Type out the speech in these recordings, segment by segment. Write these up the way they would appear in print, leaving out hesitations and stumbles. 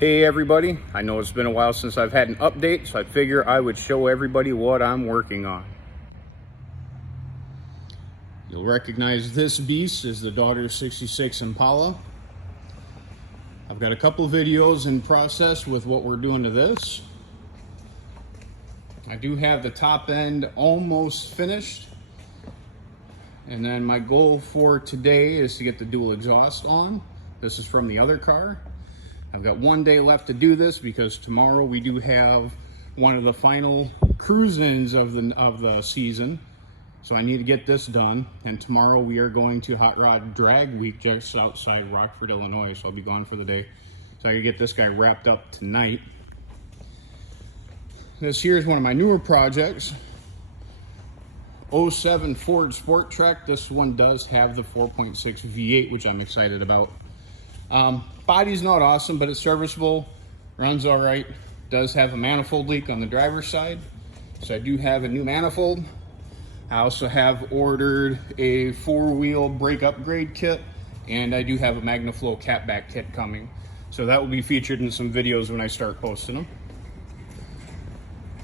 Hey everybody, I know it's been a while since I've had an update, so I figure I would show everybody what I'm working on. You'll recognize this beast as the Daughter 66 Impala. I've got a couple videos in process with what we're doing to this. I do have the top end almost finished. And then my goal for today is to get the dual exhaust on. This is from the other car. I've got one day left to do this because tomorrow we do have one of the final cruise-ins of the season. So I need to get this done. And tomorrow we are going to Hot Rod Drag Week just outside Rockford, Illinois. So I'll be gone for the day. So I can get this guy wrapped up tonight. This here is one of my newer projects. 07 Ford Sport Trek. This one does have the 4.6 V8, which I'm excited about. Body's not awesome, but it's serviceable, runs all right. Does have a manifold leak on the driver's side, so I do have a new manifold. I also have ordered a 4-wheel brake upgrade kit, and I do have a MagnaFlow catback kit coming. So that will be featured in some videos when I start posting them.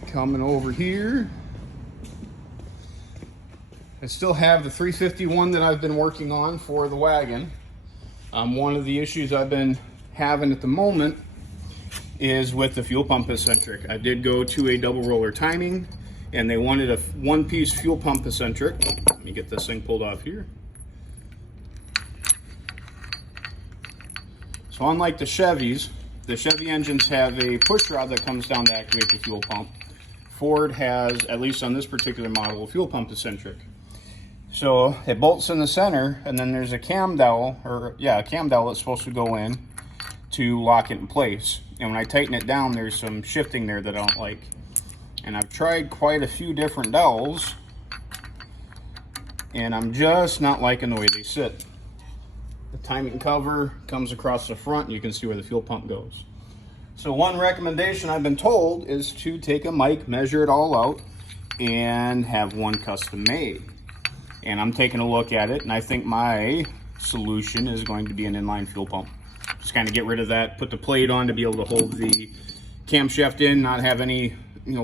Coming over here, I still have the 351 that I've been working on for the wagon. One of the issues I've been having at the moment is with the fuel pump eccentric. I did go to a double roller timing and they wanted a one-piece fuel pump eccentric. Let me get this thing pulled off here. So unlike the Chevy engines have a push rod that comes down to activate the fuel pump. Ford has, at least on this particular model, a fuel pump eccentric. So it bolts in the center, and then there's a cam dowel, a cam dowel that's supposed to go in to lock it in place. And when I tighten it down, there's some shifting there that I don't like. And I've tried quite a few different dowels, and I'm just not liking the way they sit. The timing cover comes across the front, and you can see where the fuel pump goes. So one recommendation I've been told is to take a mic, measure it all out, and have one custom made. And I'm taking a look at it, and I think my solution is going to be an inline fuel pump. Just kind of get rid of that, put the plate on to be able to hold the camshaft in, not have any,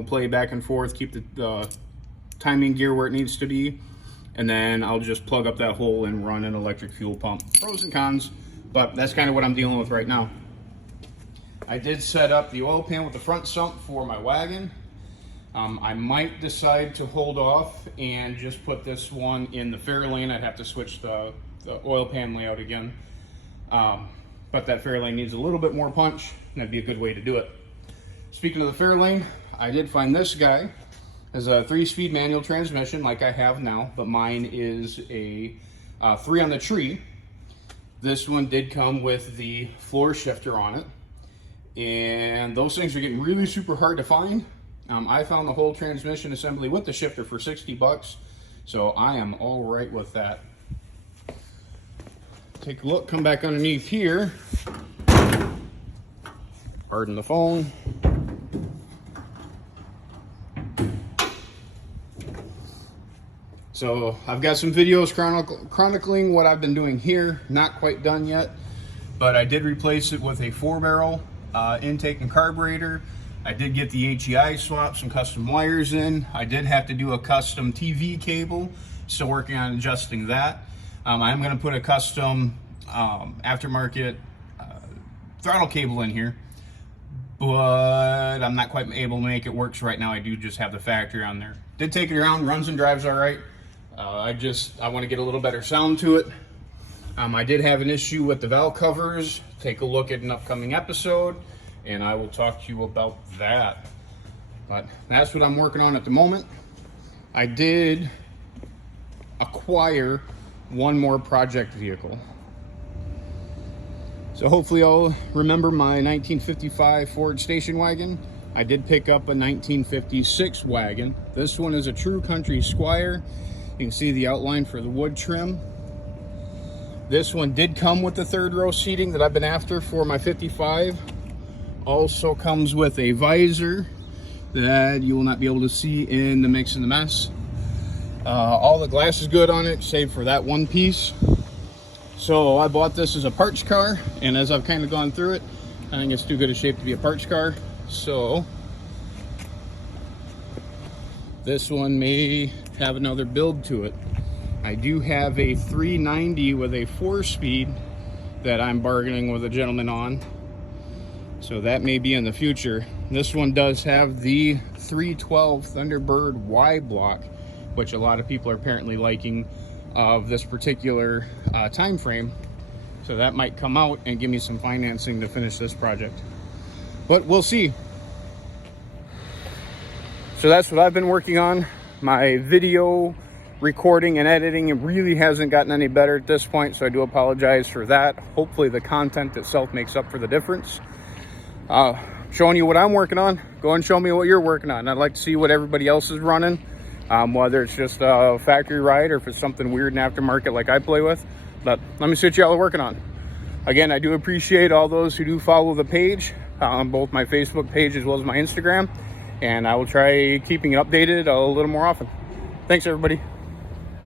play back and forth, keep the timing gear where it needs to be, and then I'll just plug up that hole and run an electric fuel pump. Pros and cons, but that's kind of what I'm dealing with right now. I did set up the oil pan with the front sump for my wagon. I might decide to hold off and just put this one in the Fairlane. I'd have to switch the oil pan layout again. But that Fairlane needs a little bit more punch, and that'd be a good way to do it. Speaking of the Fairlane, I did find this guy. Has a 3-speed manual transmission like I have now, but mine is a 3 on the tree. This one did come with the floor shifter on it. And those things are getting really super hard to find. I found the whole transmission assembly with the shifter for 60 bucks, so I am all right with that. Take a look, come back underneath here. Pardon the phone. So I've got some videos chronicling what I've been doing here. Not quite done yet, but I did replace it with a 4-barrel intake and carburetor. I did get the HEI swap, some custom wires in. I did have to do a custom TV cable, still working on adjusting that. I'm going to put a custom aftermarket throttle cable in here, but I'm not quite able to make it work. So right now I do just have the factory on there. Did take it around, runs and drives all right. I want to get a little better sound to it. I did have an issue with the valve covers. Take a look at an upcoming episode, and I will talk to you about that. But that's what I'm working on at the moment. I did acquire one more project vehicle. So hopefully I'll remember my 1955 Ford station wagon. I did pick up a 1956 wagon. This one is a True Country Squire. You can see the outline for the wood trim. This one did come with the 3rd row seating that I've been after for my 55. Also comes with a visor that you will not be able to see in the Mix and the Mess. All the glass is good on it, save for that one piece. So I bought this as a parts car, and as I've kind of gone through it, I think it's too good a shape to be a parts car. So this one may have another build to it. I do have a 390 with a 4-speed that I'm bargaining with a gentleman on. So that may be in the future. This one does have the 312 Thunderbird Y block, which a lot of people are apparently liking of this particular time frame. So that might come out and give me some financing to finish this project. But we'll see. So that's what I've been working on. My video recording and editing really hasn't gotten any better at this point, so I do apologize for that. Hopefully the content itself makes up for the difference. Showing you what I'm working on. Go and show me what you're working on. I'd like to see what everybody else is running, whether it's just a factory ride or if it's something weird and aftermarket like I play with. But let me see what y'all are working on. Again, I do appreciate all those who do follow the page, on both my Facebook page as well as my Instagram, and I will try keeping it updated a little more often. Thanks, everybody.